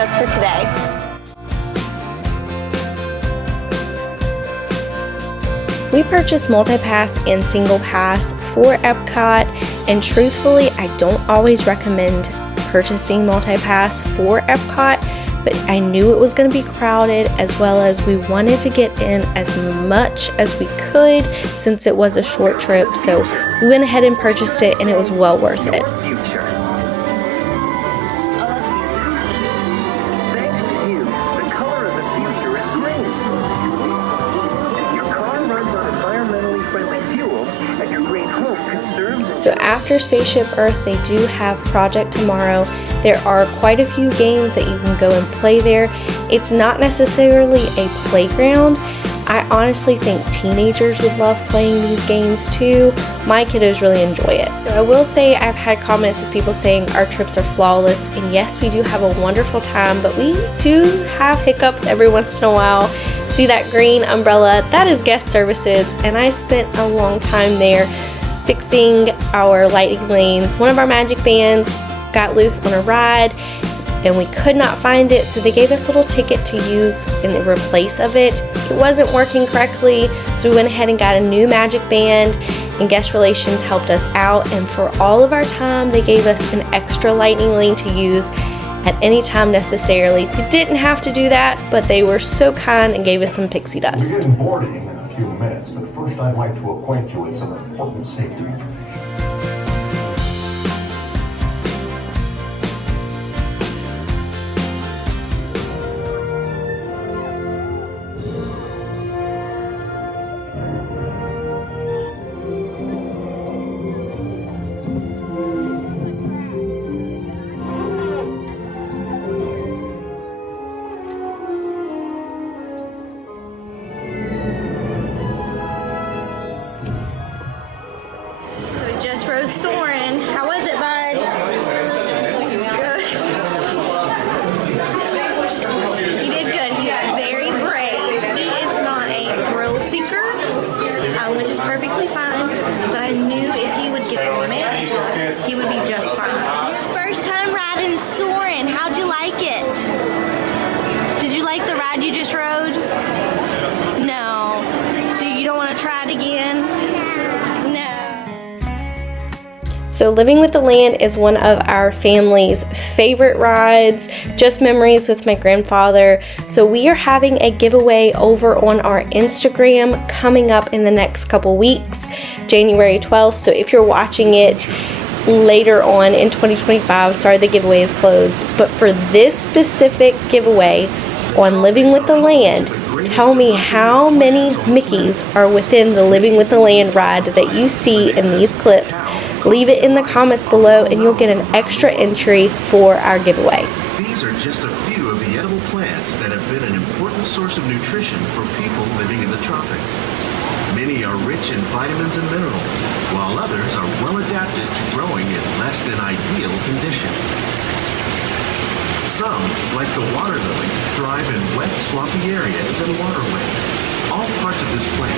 us for today. We purchased multi-pass and single pass for Epcot, and truthfully, I don't always recommend purchasing multi-pass for Epcot, but I knew it was going to be crowded, as well as we wanted to get in as much as we could since it was a short trip, so we went ahead and purchased it, and it was well worth it. So after Spaceship Earth, they do have Project Tomorrow. There are quite a few games that you can go and play there. It's not necessarily a playground. I honestly think teenagers would love playing these games too. My kiddos really enjoy it. So I will say I've had comments of people saying our trips are flawless, and yes, we do have a wonderful time, but we do have hiccups every once in a while. See that green umbrella? That is guest services, and I spent a long time there fixing our lighting lanes. One of our magic bands got loose on a ride and we could not find it, so they gave us a little ticket to use in replace of it. It wasn't working correctly, so we went ahead and got a new magic band, and guest relations helped us out, and for all of our time they gave us an extra lightning lane to use at any time necessarily. They didn't have to do that, but they were so kind and gave us some pixie dust. We'll begin boarding in a few minutes, but first I'd like to acquaint you with some important safety information. Just rode Soarin'. How was it, bud? Good. He did good. He was very brave. He is not a thrill seeker, which is perfectly fine, but I knew if he would get on it, he would be just fine. First time riding Soarin'. How'd you like it? Did you like the ride you just rode? No. So you don't want to try it again? No. So Living with the Land is one of our family's favorite rides, just memories with my grandfather. So we are having a giveaway over on our Instagram coming up in the next couple weeks, January 12th. So if you're watching it later on in 2025, sorry the giveaway is closed, but for this specific giveaway on Living with the Land, tell me how many Mickeys are within the Living with the Land ride that you see in these clips. Leave it in the comments below and you'll get an extra entry for our giveaway. These are just a few of the edible plants that have been an important source of nutrition for people living in the tropics. Many are rich in vitamins and minerals, while others are well adapted to growing in less than ideal conditions. Some, like the water lily, thrive in wet, swampy areas and waterways. All parts of this plant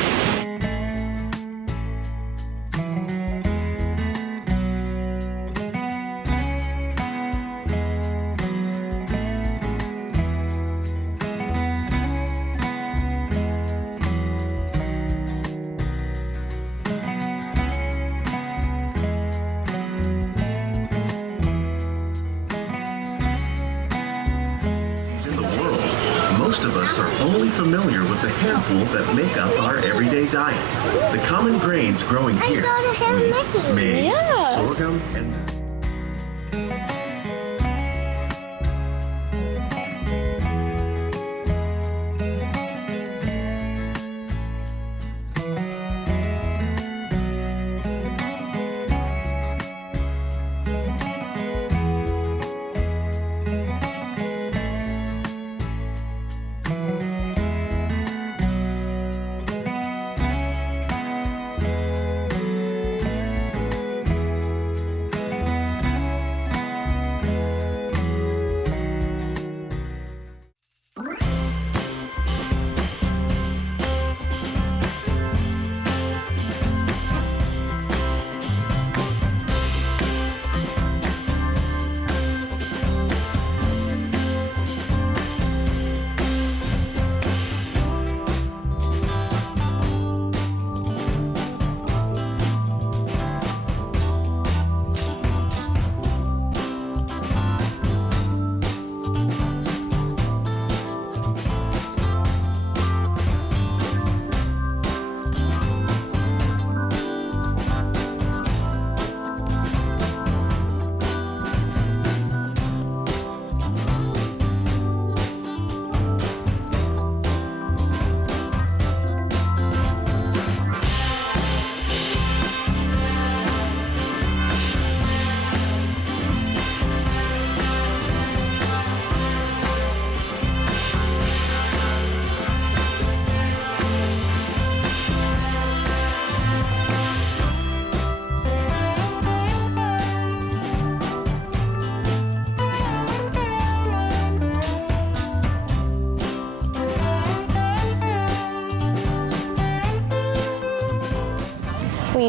most of us are only familiar with the handful that make up our everyday diet. The common grains growing here: wheat, maize, sorghum, and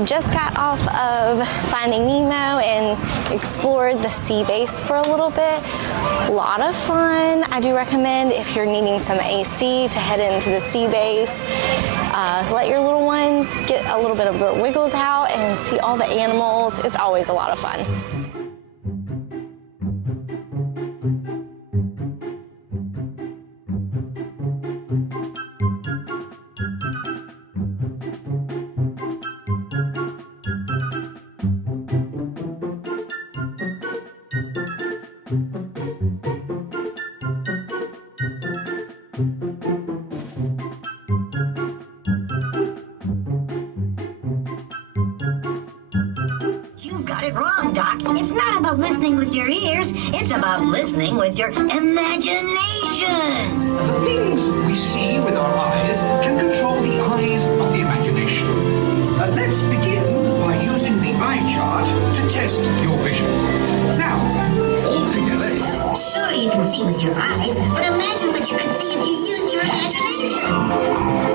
We just got off of Finding Nemo and explored the sea base for a little bit. A lot of fun. I do recommend if you're needing some AC to head into the sea base. Let your little ones get a little bit of their wiggles out and see all the animals. It's always a lot of fun. It's not about listening with your ears, it's about listening with your imagination. The things we see with our eyes can control the eyes of the imagination. Let's begin by using the eye chart to test your vision. Now, all together. Sure, you can see with your eyes, but imagine what you could see if you used your imagination.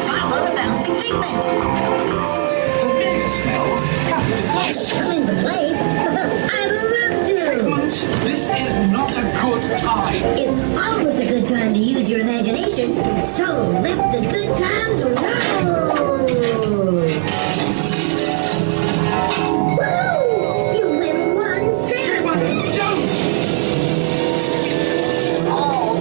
Follow the bouncing figment. Familiar smells come to play. Come into play? I'd love to. This is not a good time. It's always a good time to use your imagination, so let the good times roll. Woo! You win one cent. But don't! Oh,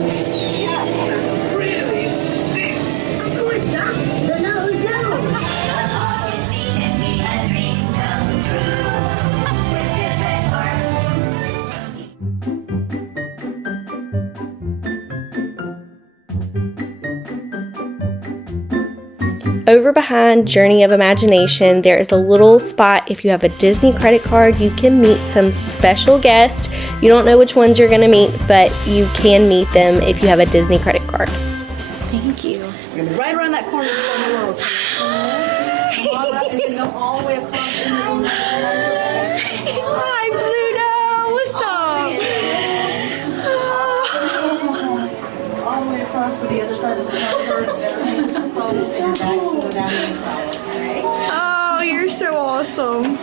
yeah, it really stinks. Of course, Doc. The nose knows. Along with me can be a dream come true. With this red bar. Over behind Journey of Imagination, there is a little spot. If you have a Disney credit card, you can meet some special guests. You don't know which ones you're going to meet, but you can meet them if you have a Disney credit card. Thank you. You're gonna be right around that corner from the world. Come on up and go all the way across the room. Hi, Pluto. What's up? All the way across to the other side of the counter. It's better to probably sit your bags and go down the inside. Okay? Oh, you're so awesome.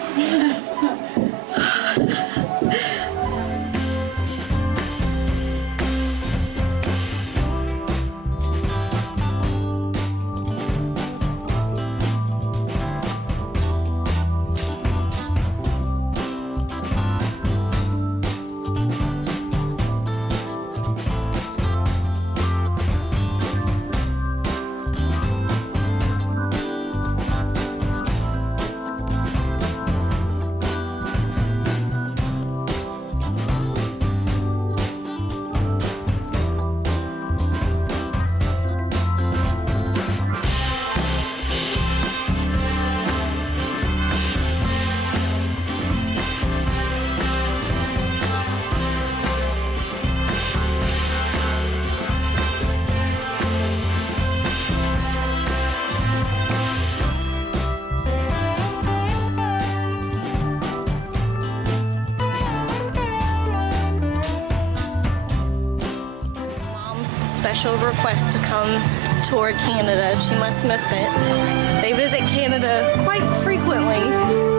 Special request to come tour Canada. She must miss it. They visit Canada quite frequently,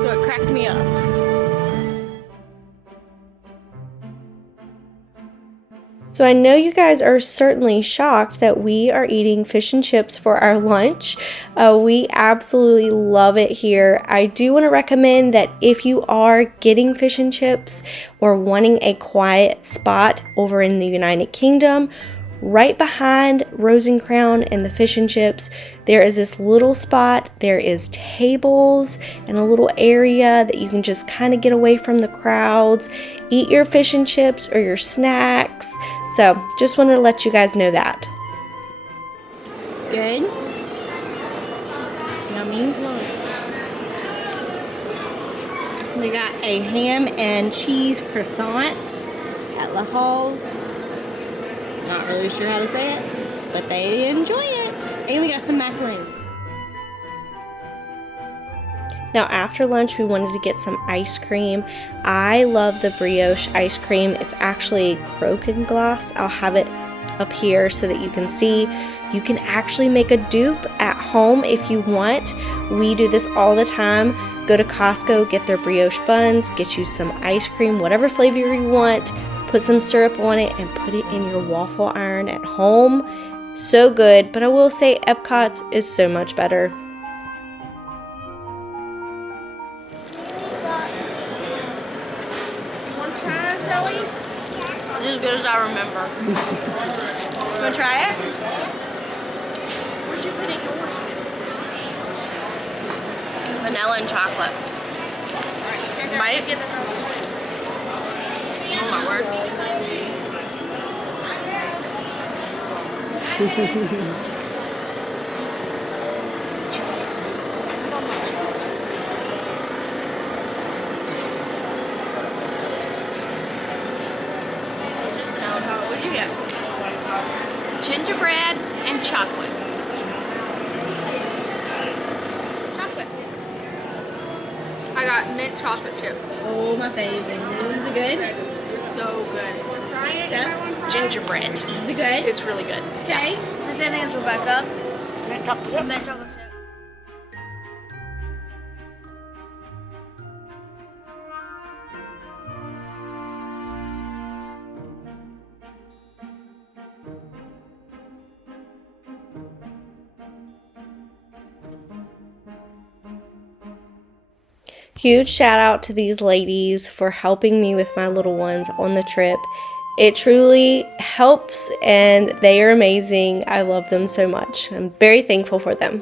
so it cracked me up. So I know you guys are certainly shocked that we are eating fish and chips for our lunch. We absolutely love it here. I do want to recommend that if you are getting fish and chips or wanting a quiet spot over in the United Kingdom, right behind Rose and Crown and the fish and chips, there is this little spot. There is tables and a little area that you can just kind of get away from the crowds, eat your fish and chips or your snacks. So just wanted to let you guys know that. Good? Yummy? We got a ham and cheese croissant at La Halls. Not really sure how to say it, but they enjoy it. And we got some macaroons. Now after lunch, we wanted to get some ice cream. I love the brioche ice cream. It's actually croquant glace. I'll have it up here so that you can see. You can actually make a dupe at home if you want. We do this all the time. Go to Costco, get their brioche buns, get you some ice cream, whatever flavor you want, put some syrup on it, and put it in your waffle iron at home. So good, but I will say Epcot's is so much better. It's as good as I remember. You want to try it? Where'd you put it yours? Vanilla and chocolate. Bite? Oh my word. This is vanilla chocolate. What'd you get? Gingerbread and chocolate. Chocolate. I got mint chocolate chip. Oh, my favorite. Is it good? So good. Steph? Gingerbread. Is it good? It's really good. Okay. His name is Rebecca. Mint chocolate chip. Mint chocolate chip. Huge shout out to these ladies for helping me with my little ones on the trip. It truly helps and they are amazing. I love them so much. I'm very thankful for them.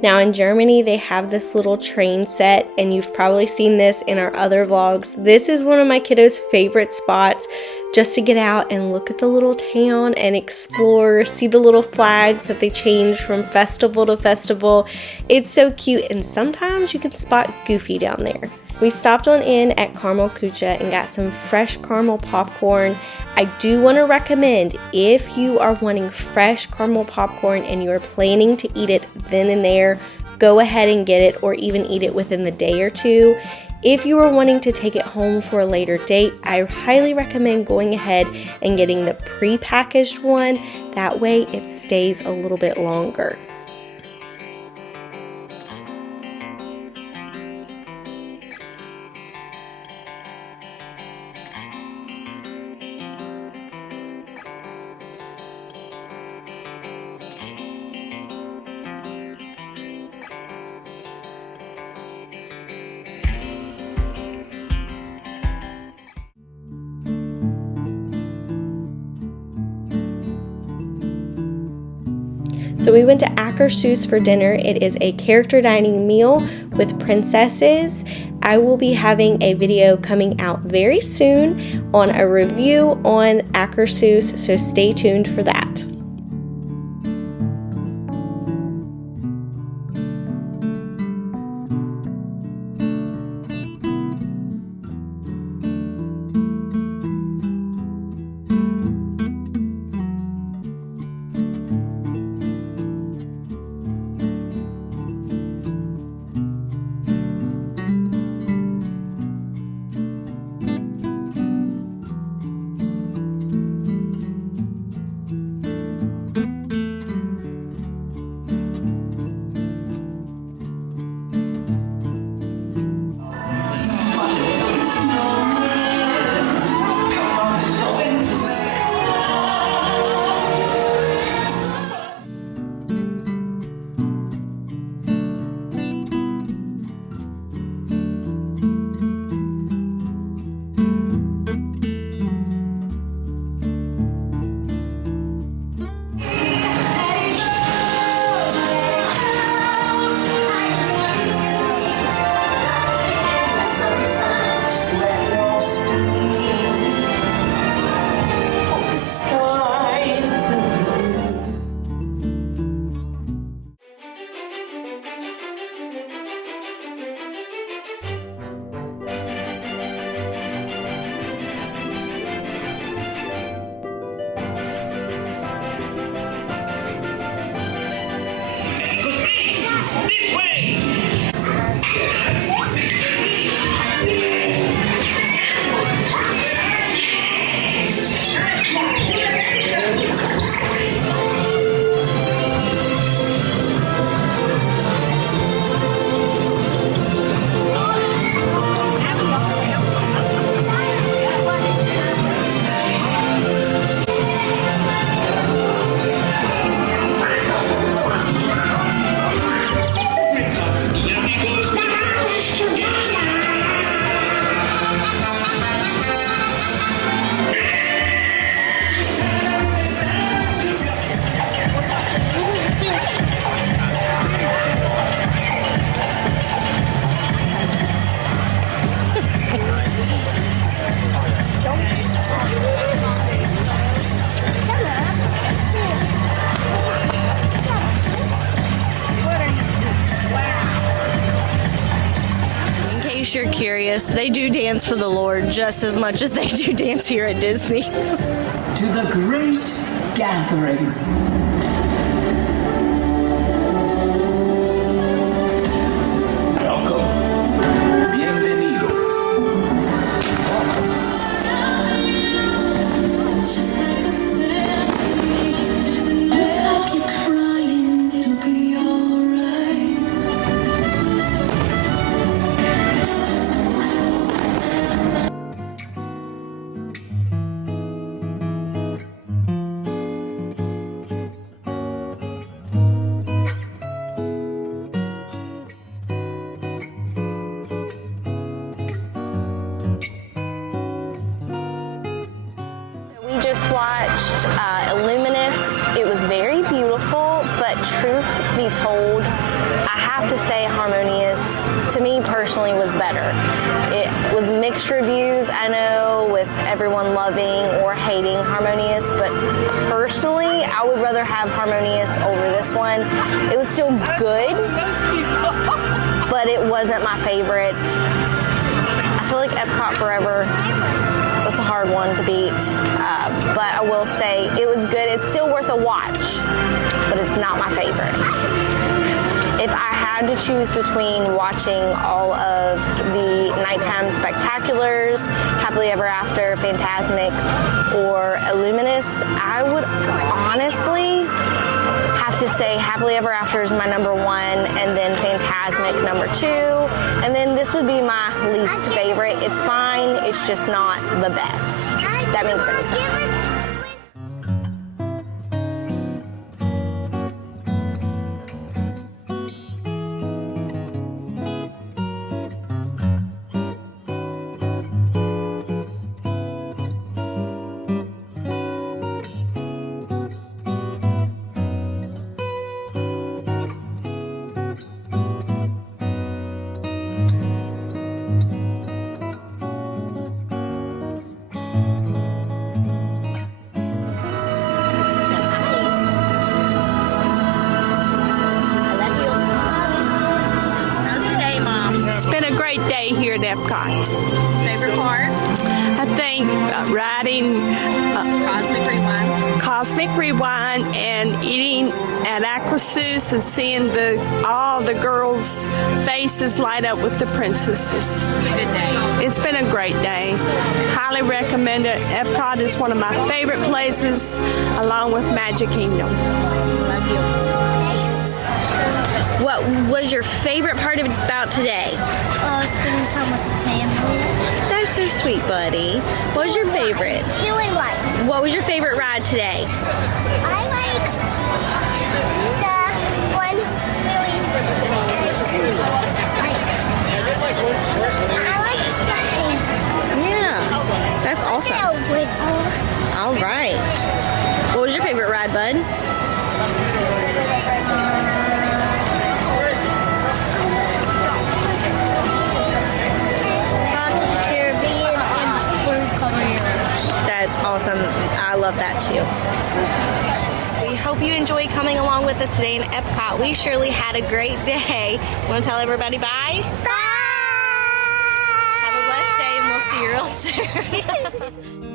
Now in Germany, they have this little train set, and you've probably seen this in our other vlogs. This is one of my kiddos' favorite spots, just to get out and look at the little town and explore, see the little flags that they change from festival to festival. It's so cute, and sometimes you can spot Goofy down there. We stopped on in at Caramel Kucha and got some fresh caramel popcorn. I do want to recommend, if you are wanting fresh caramel popcorn and you are planning to eat it then and there, go ahead and get it, or even eat it within the day or two. If you are wanting to take it home for a later date, I highly recommend going ahead and getting the pre-packaged one. That way it stays a little bit longer. So we went to Akershus for dinner. It is a character dining meal with princesses. I will be having a video coming out very soon on a review on Akershus, so stay tuned for that. case you're curious, they do dance for the Lord just as much as they do dance here at Disney. To the great gathering. Welcome. Bienvenidos. Stop you crying, it'll be alright. We just watched Illuminous. It was very beautiful, but truth be told, I have to say Harmonious, to me personally, was better. It was mixed reviews, I know, with everyone loving or hating Harmonious, but personally, I would rather have Harmonious over this one. It was still good, but it wasn't my favorite. I feel like Epcot Forever, that's a hard one to beat, but I will say it was good. It's still worth a watch, but it's not my favorite. If I had to choose between watching all of the nighttime spectaculars, Happily Ever After, Fantasmic, or Illuminous, I would honestly have to say Happily Ever After is my number one, and then Fantasmic number two, and then this would be my least favorite. It's fine, it's just not the best. That makes any sense. It's been a great day here at Epcot. Favorite part? I think riding Cosmic Rewind and eating at Aquasous and seeing all the girls' faces light up with the princesses. Good day. It's been a great day. Highly recommend it. Epcot is one of my favorite places, along with Magic Kingdom. Love you. What was your favorite part about today? Spending time with the family. That's so sweet, buddy. What was your favorite? 2 and 1. What was your favorite ride today? I like the one really. I like the. Yeah, that's awesome. All right. What was your favorite ride, bud? That's awesome. I love that too. We hope you enjoyed coming along with us today in Epcot. We surely had a great day. Want to tell everybody bye? Bye! Have a blessed day, and we'll see you real soon.